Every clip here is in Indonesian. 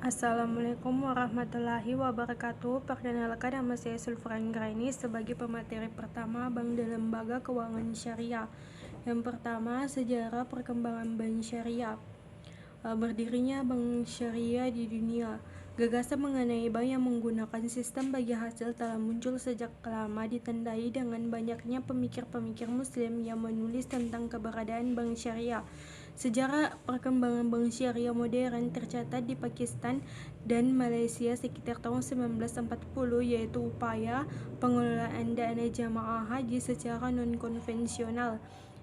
Assalamualaikum warahmatullahi wabarakatuh. Perkenalkan, nama saya Sulfran Graini sebagai pemateri pertama Bank dan Lembaga Keuangan Syariah. Yang pertama, sejarah perkembangan Bank Syariah. Berdirinya Bank Syariah di dunia. Gagasan mengenai bank yang menggunakan sistem bagi hasil telah muncul sejak lama, ditandai dengan banyaknya pemikir-pemikir Muslim yang menulis tentang keberadaan Bank Syariah. Sejarah perkembangan Bank Syariah modern tercatat di Pakistan dan Malaysia sekitar tahun 1940, yaitu upaya pengelolaan dana jamaah haji secara non-konvensional.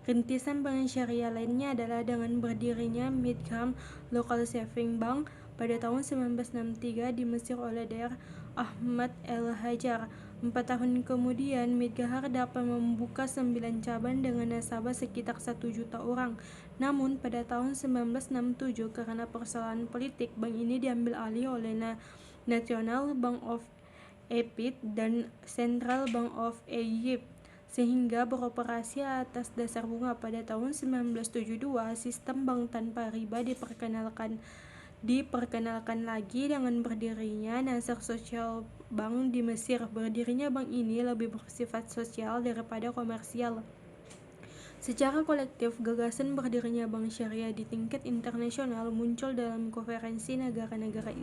Rintisan bank syariah lainnya adalah dengan berdirinya Midgham Local Saving Bank pada tahun 1963 di Mesir oleh Dr. Ahmad El-Hajar. 4 tahun kemudian, Midgham dapat membuka 9 cabang dengan nasabah sekitar 1 juta orang. Namun, pada tahun 1967, karena persoalan politik, bank ini diambil alih oleh National Bank of Egypt dan Central Bank of Egypt, sehingga beroperasi atas dasar bunga. Pada tahun 1972, sistem bank tanpa riba diperkenalkan lagi dengan berdirinya Nasser Social Bank di Mesir. Berdirinya bank ini lebih bersifat sosial daripada komersial. Secara kolektif, gagasan berdirinya Bank Syariah di tingkat internasional muncul dalam konferensi negara-negara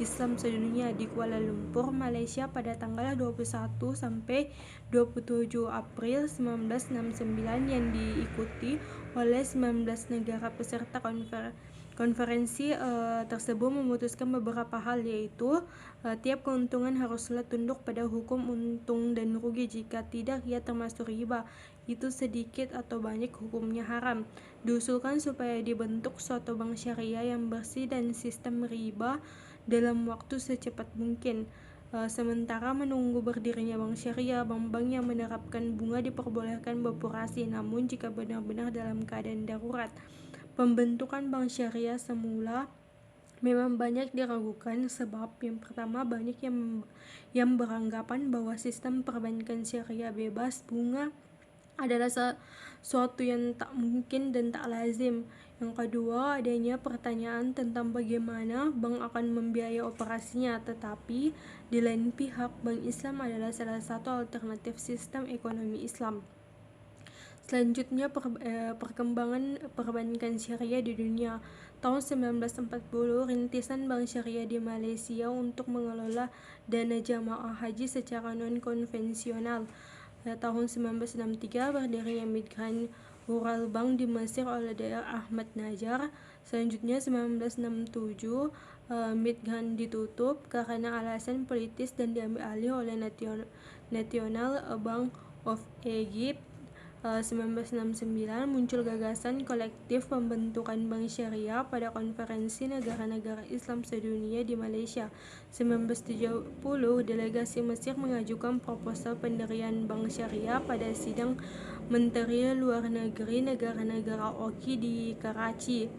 Islam sedunia di Kuala Lumpur, Malaysia pada tanggal 21 sampai 27 April 1969 yang diikuti oleh 19 negara peserta konferensi tersebut memutuskan beberapa hal, yaitu tiap keuntungan haruslah tunduk pada hukum untung dan rugi. Jika tidak, ia termasuk riba, itu sedikit atau banyak hukumnya haram. Diusulkan supaya dibentuk suatu bank syariah yang bersih dan sistem riba dalam waktu secepat mungkin. Sementara menunggu berdirinya bank syariah, bank-bank yang menerapkan bunga diperbolehkan beroperasi, namun jika benar-benar dalam keadaan darurat. Pembentukan bank syariah semula memang banyak diragukan, sebab yang pertama, banyak yang beranggapan bahwa sistem perbankan syariah bebas bunga adalah sesuatu yang tak mungkin dan tak lazim. Yang kedua, adanya pertanyaan tentang bagaimana bank akan membiayai operasinya. Tetapi di lain pihak, bank Islam adalah salah satu alternatif sistem ekonomi Islam. Selanjutnya, perkembangan perbankan syariah di dunia. Tahun 1940, rintisan bank syariah di Malaysia untuk mengelola dana jamaah haji secara non-konvensional. Tahun 1963, berdirinya Midgham Rural Bank di Mesir oleh Dr. Ahmad Najar. Selanjutnya, 1967, Midgham ditutup karena alasan politis dan diambil alih oleh National Bank of Egypt. 1969 muncul gagasan kolektif pembentukan bank syariah pada konferensi negara-negara Islam sedunia di Malaysia. 1970, delegasi Mesir mengajukan proposal pendirian bank syariah pada sidang Menteri Luar Negeri negara-negara OKI di Karachi.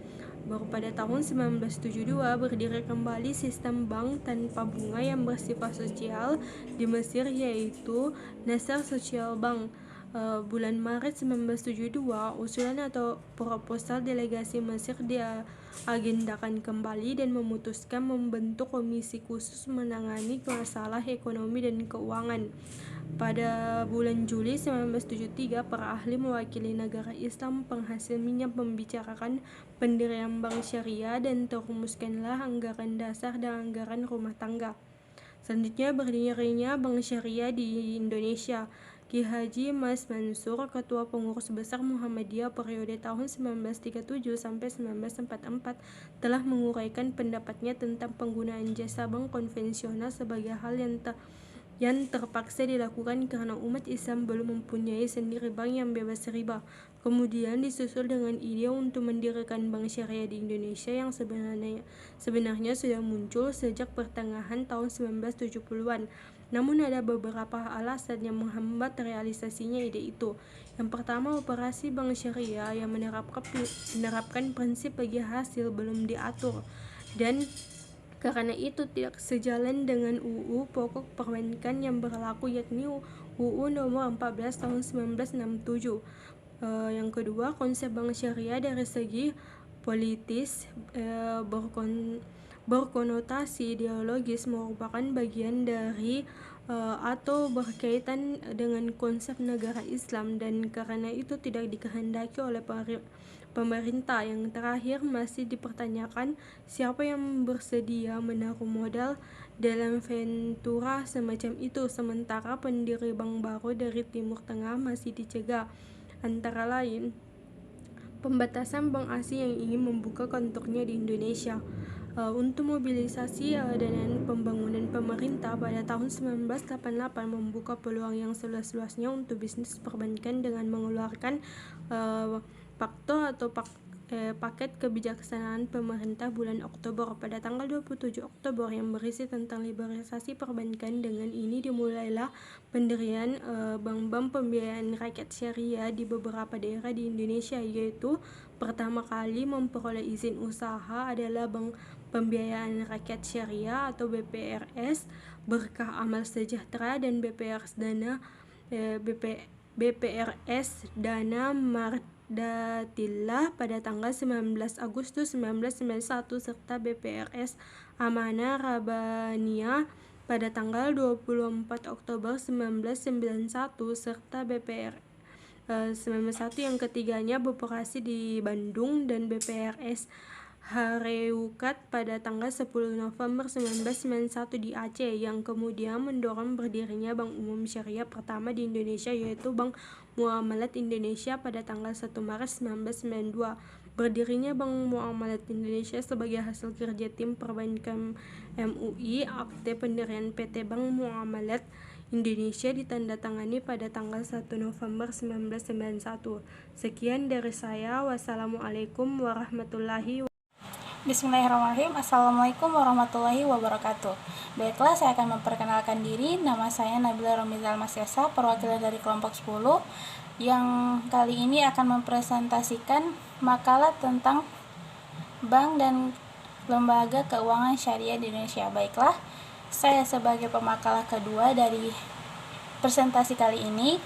Baru pada tahun 1972 berdiri kembali sistem bank tanpa bunga yang bersifat sosial di Mesir, yaitu Nasser Social Bank. Bulan Maret 1972, usulan atau proposal delegasi Mesir diagendakan kembali dan memutuskan membentuk komisi khusus menangani masalah ekonomi dan keuangan. Pada bulan Juli 1973, para ahli mewakili negara Islam penghasil minyak membicarakan pendirian bank syariah dan terumuskanlah anggaran dasar dan anggaran rumah tangga. Selanjutnya, berdirinya bank syariah di Indonesia. Ki Haji Mas Mansur, Ketua Pengurus Besar Muhammadiyah periode tahun 1937 sampai 1944, telah menguraikan pendapatnya tentang penggunaan jasa bank konvensional sebagai hal yang terpaksa dilakukan karena umat Islam belum mempunyai sendiri bank yang bebas riba. Kemudian disusul dengan ide untuk mendirikan bank syariah di Indonesia yang sebenarnya sudah muncul sejak pertengahan tahun 1970-an. Namun ada beberapa alasan yang menghambat realisasinya ide itu. Yang pertama, operasi bank syariah yang menerapkan prinsip bagi hasil belum diatur, dan karena itu tidak sejalan dengan UU Pokok Perbankan yang berlaku, yakni UU Nomor 14 Tahun 1967. Yang kedua, konsep bank syariah dari segi politis berkonotasi ideologis merupakan bagian dari atau berkaitan dengan konsep negara Islam, dan karena itu tidak dikehendaki oleh pemerintah. Yang terakhir, masih dipertanyakan siapa yang bersedia menaruh modal dalam ventura semacam itu, sementara pendiri bank baru dari Timur Tengah masih dicegah, antara lain pembatasan bank asing yang ingin membuka kantornya di Indonesia. Untuk mobilisasi dana pembangunan, pemerintah pada tahun 1988 membuka peluang yang seluas-luasnya untuk bisnis perbankan dengan mengeluarkan Pakto atau paket kebijaksanaan pemerintah bulan Oktober. Pada tanggal 27 Oktober yang berisi tentang liberalisasi perbankan. Dengan ini dimulailah pendirian bank-bank pembiayaan rakyat syariah di beberapa daerah di Indonesia, yaitu pertama kali memperoleh izin usaha adalah Bank Pembiayaan Rakyat Syariah atau BPRS, Berkah Amal Sejahtera, dan BPRS Dana Mardatillah pada tanggal 19 Agustus 1991, serta BPRS Amanah Rabaniyah pada tanggal 24 Oktober 1991, serta BPR 91 yang ketiganya beroperasi di Bandung, dan BPRS Hareukat pada tanggal 10 November 1991 di Aceh, yang kemudian mendorong berdirinya Bank Umum Syariah pertama di Indonesia, yaitu Bank Muamalat Indonesia pada tanggal 1 Maret 1992. Berdirinya Bank Muamalat Indonesia sebagai hasil kerja tim perbankan MUI. Akte pendirian PT Bank Muamalat Indonesia ditandatangani pada tanggal 1 November 1991. Sekian dari saya. Wassalamualaikum warahmatullahi wabarakatuh. Bismillahirrahmanirrahim. Assalamualaikum warahmatullahi wabarakatuh. Baiklah, saya akan memperkenalkan diri. Nama saya Nabila Romizal Masyasa, perwakilan dari kelompok 10, yang kali ini akan mempresentasikan makalah tentang bank dan lembaga keuangan syariah di Indonesia. Baiklah, saya sebagai pemakalah kedua dari presentasi kali ini.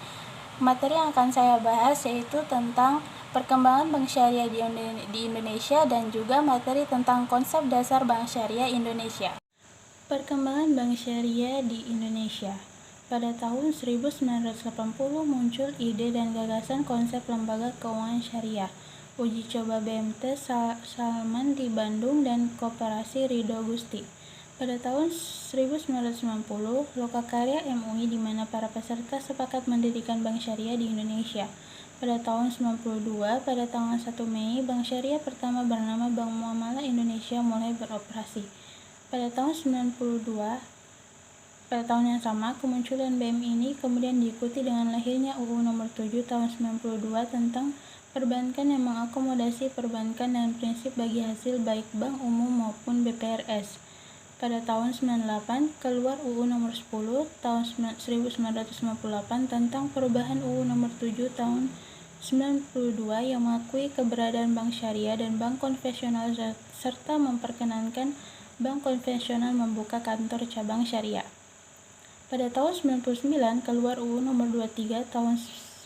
Materi yang akan saya bahas yaitu tentang perkembangan bank syariah di Indonesia dan juga materi tentang konsep dasar bank syariah Indonesia. Perkembangan bank syariah di Indonesia. Pada tahun 1980 muncul ide dan gagasan konsep lembaga keuangan syariah. Uji coba BMT Salman di Bandung dan Koperasi Ridho Gusti. Pada tahun 1990, Lokakarya MUI di mana para peserta sepakat mendirikan bank syariah di Indonesia. Pada tahun 92, pada tanggal 1 Mei, bank syariah pertama bernama Bank Muamalah Indonesia mulai beroperasi. Pada tahun 92, pada tahun yang sama, kemunculan BM ini kemudian diikuti dengan lahirnya UU Nomor 7 Tahun 92 tentang perbankan yang mengakomodasi perbankan dengan prinsip bagi hasil baik bank umum maupun BPRS. Pada tahun 98, keluar UU Nomor 10 Tahun 1998 tentang perubahan UU Nomor 7 Tahun 92 yang mengakui keberadaan bank syariah dan bank konvensional serta memperkenankan bank konvensional membuka kantor cabang syariah. Pada tahun 99, keluar UU Nomor 23 Tahun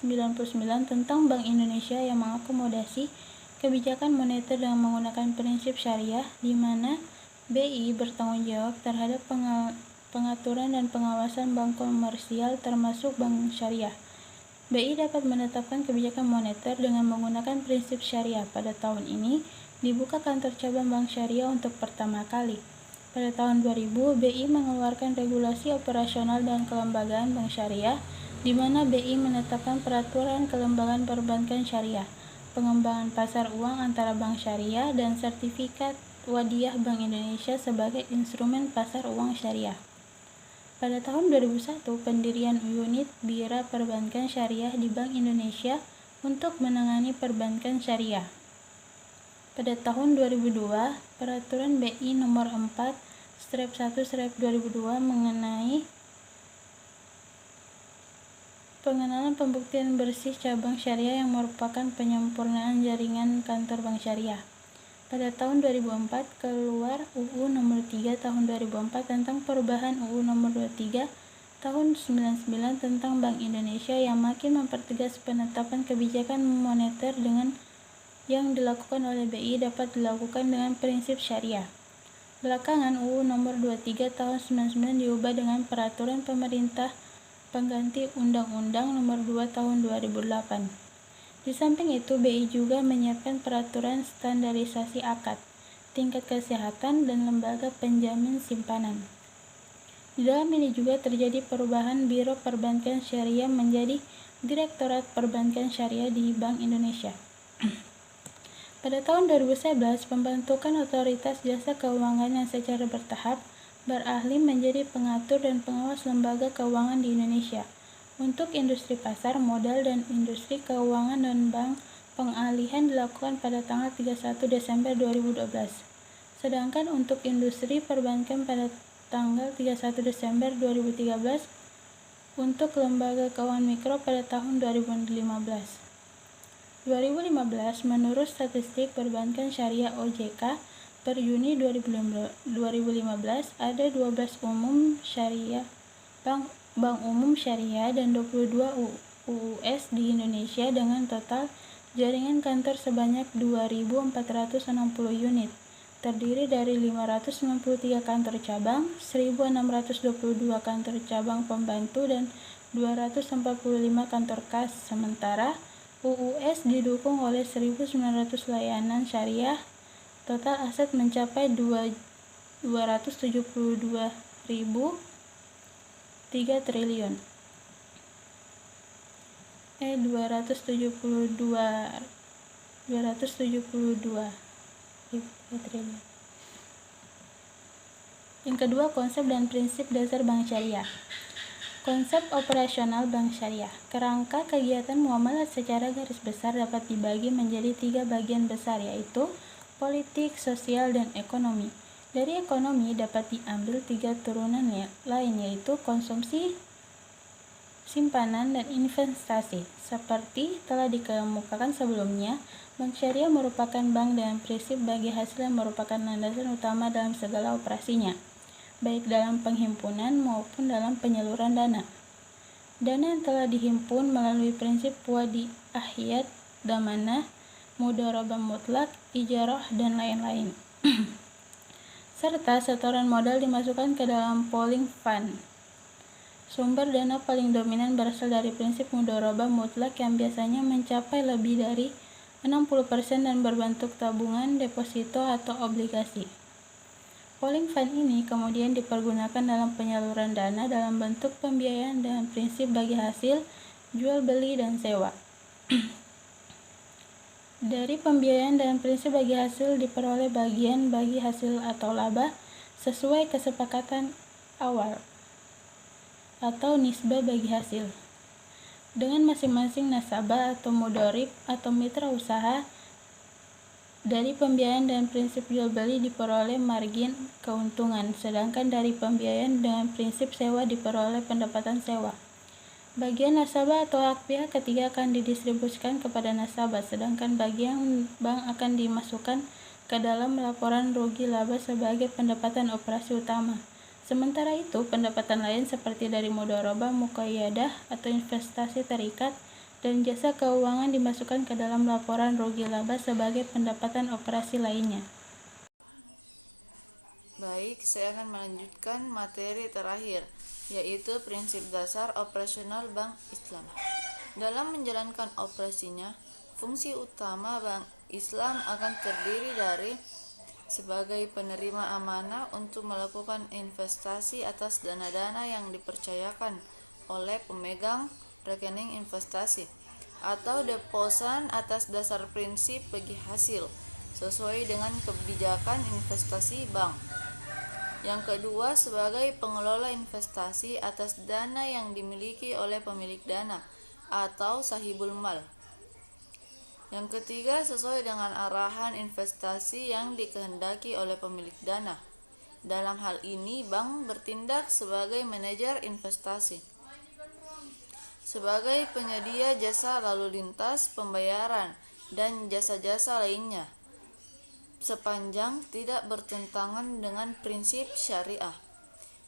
99 tentang Bank Indonesia yang mengakomodasi kebijakan moneter dengan menggunakan prinsip syariah, di mana BI bertanggung jawab terhadap pengaturan dan pengawasan bank komersial termasuk bank syariah. BI dapat menetapkan kebijakan moneter dengan menggunakan prinsip syariah. Pada tahun ini, dibuka kantor cabang bank syariah untuk pertama kali. Pada tahun 2000, BI mengeluarkan regulasi operasional dan kelembagaan bank syariah, di mana BI menetapkan peraturan kelembagaan perbankan syariah, pengembangan pasar uang antara bank syariah, dan sertifikat Wadiyah Bank Indonesia sebagai instrumen pasar uang syariah. Pada tahun 2001, pendirian unit Bira Perbankan Syariah di Bank Indonesia untuk menangani perbankan syariah. Pada tahun 2002, Peraturan BI Nomor 4/1/2002 mengenai pengenalan pembuktian bersih cabang syariah yang merupakan penyempurnaan jaringan kantor bank syariah. Pada tahun 2004, keluar UU Nomor 3 Tahun 2004 tentang perubahan UU Nomor 23 Tahun 99 tentang Bank Indonesia yang makin mempertegas penetapan kebijakan moneter dengan yang dilakukan oleh BI dapat dilakukan dengan prinsip syariah. Belakangan UU Nomor 23 Tahun 99 diubah dengan Peraturan Pemerintah Pengganti Undang-Undang Nomor 2 Tahun 2008. Di samping itu, BI juga menyiapkan peraturan standarisasi akad, tingkat kesehatan, dan lembaga penjamin simpanan. Di dalam ini juga terjadi perubahan Biro Perbankan Syariah menjadi Direktorat Perbankan Syariah di Bank Indonesia. Pada tahun 2011, pembentukan Otoritas Jasa Keuangan yang secara bertahap beralih menjadi pengatur dan pengawas lembaga keuangan di Indonesia. Untuk industri pasar modal dan industri keuangan dan bank, pengalihan dilakukan pada tanggal 31 Desember 2012. Sedangkan untuk industri perbankan pada tanggal 31 Desember 2013, untuk lembaga keuangan mikro pada tahun 2015. 2015, menurut statistik Perbankan Syariah OJK, per Juni 2015 ada 12 bank umum syariah dan 22 UUS di Indonesia dengan total jaringan kantor sebanyak 2.460 unit, terdiri dari 593 kantor cabang, 1.622 kantor cabang pembantu, dan 245 kantor kas. Sementara UUS didukung oleh 1.900 layanan syariah. Total aset mencapai 272.3 triliun. 272 triliun. Yang kedua, konsep dan prinsip dasar bank syariah. Konsep operasional bank syariah. Kerangka kegiatan muamalah secara garis besar dapat dibagi menjadi 3 bagian besar, yaitu politik, sosial, dan ekonomi. Dari ekonomi dapat diambil 3 turunan lain, yaitu konsumsi, simpanan, dan investasi. Seperti telah dikemukakan sebelumnya, bank syariah merupakan bank dengan prinsip bagi hasil yang merupakan landasan utama dalam segala operasinya, baik dalam penghimpunan maupun dalam penyaluran dana. Dana yang telah dihimpun melalui prinsip wadi ahiyat, damanah, mudharabah mutlak, ijarah, dan lain-lain. Serta setoran modal dimasukkan ke dalam pooling fund. Sumber dana paling dominan berasal dari prinsip mudharabah mutlak yang biasanya mencapai lebih dari 60% dan berbentuk tabungan, deposito, atau obligasi. Pooling fund ini kemudian dipergunakan dalam penyaluran dana dalam bentuk pembiayaan dengan prinsip bagi hasil, jual beli, dan sewa. Dari pembiayaan dan prinsip bagi hasil diperoleh bagian bagi hasil atau laba sesuai kesepakatan awal atau nisbah bagi hasil dengan masing-masing nasabah atau mudharib atau mitra usaha. Dari pembiayaan dan prinsip jual beli diperoleh margin keuntungan, sedangkan dari pembiayaan dengan prinsip sewa diperoleh pendapatan sewa. Bagian nasabah atau hak pihak ketiga akan didistribusikan kepada nasabah, sedangkan bagian bank akan dimasukkan ke dalam laporan rugi laba sebagai pendapatan operasi utama. Sementara itu, pendapatan lain seperti dari mudharabah muqayyadah atau investasi terikat dan jasa keuangan dimasukkan ke dalam laporan rugi laba sebagai pendapatan operasi lainnya. Baik, saya akan melanjutkan materi terakhir, yaitu prinsip dasar operasional Bank Islam. Dalam menjalankan operasinya, fungsi utama Bank Islam akan terdiri dari sebagai penerima amanah untuk melakukan investasi atas dana-dana yang dipercayakan oleh pemegang rekening investasi atau deposan atas dasar prinsip bagi hasil sesuai dengan kebijakan investasi bank. Yang kedua, sebagai pengelola investasi atas dana yang dimiliki oleh pemilik dana atau sahibul mal. Yang ketiga, sesuai dengan arahan investasi yang dikehendaki oleh pemilik dana. Dalam hal ini, bank bertindak sebagai manajer investasi, sebagai penyedia jasa lalu lintas pembayaran dan jasa-jasa lainnya, sepanjang tidak bertentangan dengan prinsip syariah.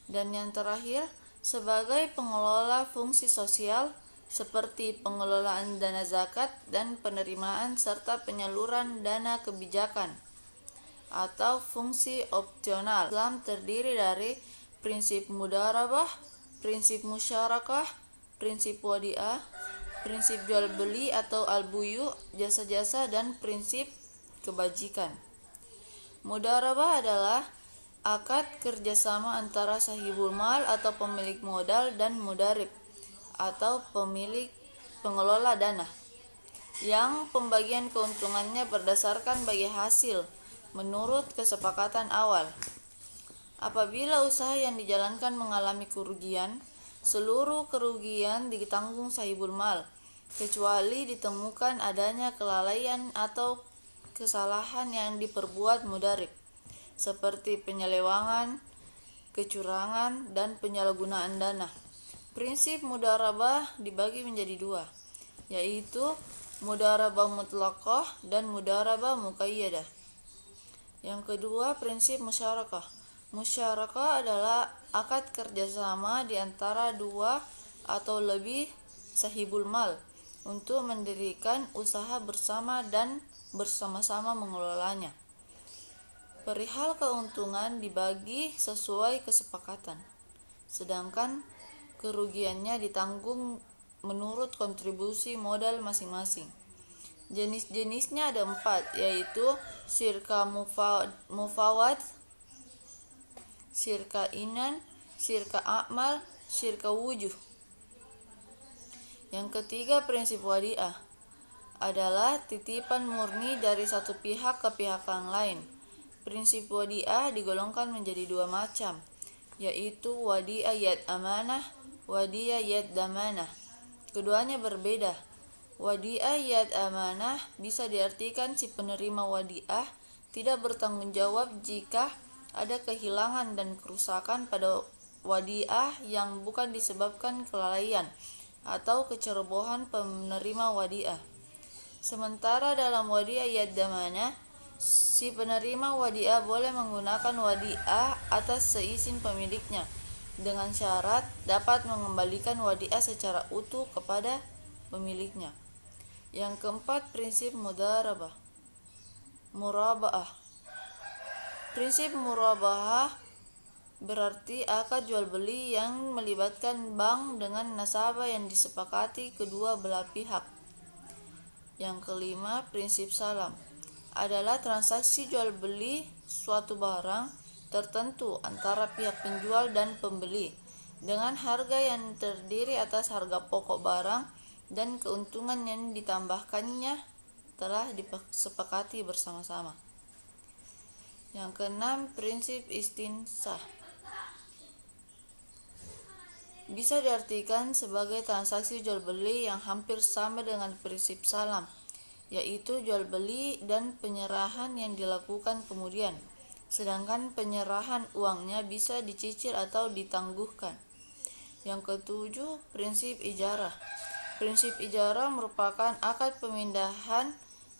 Dan yang terakhir, sebagai pengelola fungsi sosial seperti pengelolaan dana zakat dan penerimaan serta penyaluran dana kebijakan atau fungsi opsional. Islam terdiri dari prinsip mudharabah, prinsip musyarakah, prinsip wadiah, prinsip jual beli atau al-buyu, jasa-jasa, dan prinsip kebajikan. Mudharabah adalah akad kerjasama antara sahibul mal atau pemilik modal dan mudarib atau pemilik pengelola dana, yang pembagian keuntungannya berdasarkan bagi hasil menurut kesepakatan awal. Apabila usaha yang dijalankan mengalami kerugian, seluruh kerugian ditanggung sahibul mal, kecuali ditemukan adanya kelalaian atau kesalahan yang diperbuat mudarib, seperti penyelewangan, kecurangan, dan penyalahgunaan dana. Prinsip mudharabah dibagi menjadi dua, yaitu mudharabah mutlaqah dan mudharabah muqayyadah. Yang kedua, prinsip musyarakah. Musyarakah adalah akad kerjasama di antara dua atau lebih sahibul mal untuk mendirikan usaha bersama dan bersama-sama mengelolanya. Perihal keuntungan dibagi sesuai kesepakatan, sedangkan kerugiannya ditanggung menurut kontribusi modal masing-masing. Jenis-jenisnya ada 4, yaitu syirka mufawad, syirka inan, syirka a'mal, syirka wujuh. Yang ketiga, prinsip wadiah adalah titipan murni dari satu pihak ke pihak yang lain. Prinsip wadiah digolongkan menjadi 2 macam, yaitu wadiah yad amanah, wadiah yad damanah. Keduanya berbeda. Wadiah yad amanah bisa diartikan si penerima wadiah tidak bertanggung jawab jika ada kehilangan dan kerusakan pada wadiah yang bukan disebabkan kelalaian atau kecerobohan penerima wadiah. Sementara dalam wadiah yad damanah, si penerima wadiah boleh menggunakan wadiah atas seizin pemiliknya, dengan syarat dapat mengembalikan wadiah secara utuh kepada pemiliknya. Yang keempat, prinsip murabaah. Prinsip murabaah berarti akad jual beli yang melibatkan bank dengan nasabah yang disepakati kedua belah pihak. Yang kelima, prinsip salam adalah transaksi jual beli suatu barang tertentu antara pihak penjual dan pembeli dengan harga yang terdiri atas harga pokok barang dan keuntungan yang ditambahkannya telah disepakati bersama-sama. Yang keenam, prinsip istinsah bisa diartikan sebagai transaksi jual beli yang hampir sama dengan prinsip salam, yaitu jual beli dan penyerahan yang dilakukan kemudian, sedangkan penyerahan uangnya bisa dicicil atau ditangguhkan. Yang ketujuh, prinsip ijarah. Prinsip ijarah merupakan akad pemindahan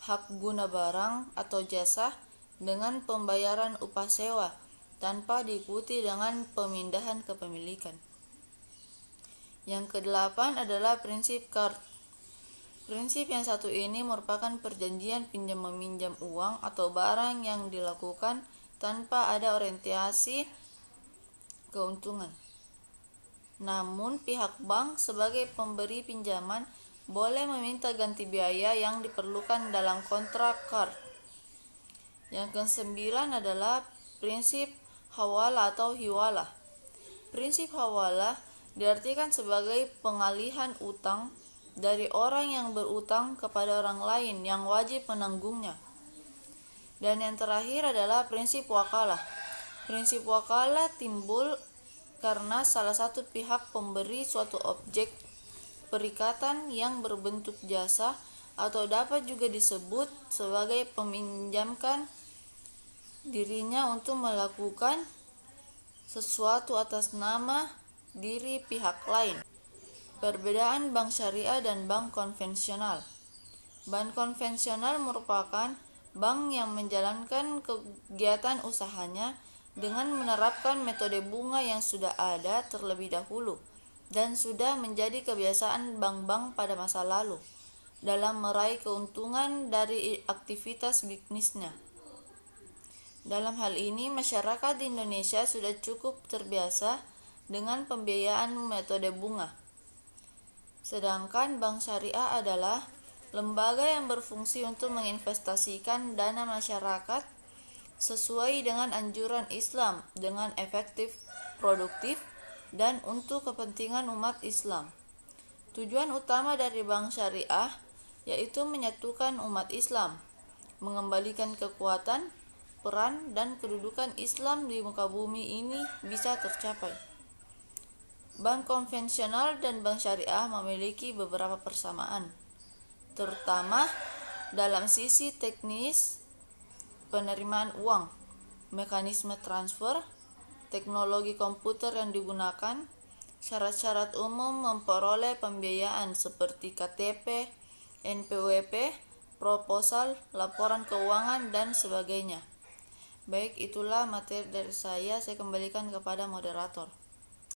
hak guna barang atau jasa dengan pembayaran upah sewa tanpa diikuti dengan pemindahan kepemilikan. Yang kedelapan adalah prinsip qard. Prinsip yang satu ini merupakan perjanjian pinjam-meminjam uang atau barang yang dilakukan tanpa ada orientasi keuntungan. Namun pihak bank sebagai pemberi pinjaman boleh meminta ganti biaya yang diperlukan dalam kontrak qard. Yang kesembilan adalah prinsip hawalah atau hiwalah. Prinsip hawalah diartikan sebagai pengalihan utang dari orang yang berutang kepada orang lain yang wajib menanggungnya. Dan yang terakhir adalah prinsip wakalah. Prinsip wakalah timbul karena salah satu pihak pemberi suatu objek perikatan yang berbentuk jasa atau dapat juga disebut sebagai peminjamkan dirinya untuk melakukan sesuatu atas nama diri pihak lain. Perbedaan bank syariah dan bank konvensional. Bank konvensional merupakan bank yang menjalankan kegiatan usahanya dengan menerapkan metode bunga yang sudah ada terlebih dahulu dan sudah menjadi kebiasaan bank-bank pada masa lalu dalam meraih keuntungan dari aktivitas bisnisnya. Dalam hal ini, masyarakat di Indonesia sudah cukup terbiasa dengan pembiayaan metode bunga. Sedangkan bank syariah adalah lembaga yang berfungsi untuk menginvestasikan dana masyarakat sesuai dengan anjuran Islam dengan efektif, produktif, dan untuk kepentingan umat Islam. Tujuan utama dari bank syariah yaitu menyatukan umat Islam, mengembalikan kekuatan, peran, dan kedudukan Islam di muka bumi ini bisa tercapai. Bank konvensional dan bank syariah memiliki beberapa persamaan, terutama dalam sisi teknis penerimaan uang, mekanisme transfer, teknologi komputer yang digunakan, syarat-syarat umum memperoleh pembiayaan seperti KTP, NPWP, proposal, laporan keuangan, dan sebagainya. Baik, itulah materi dari saya kembalikan kepada moderator.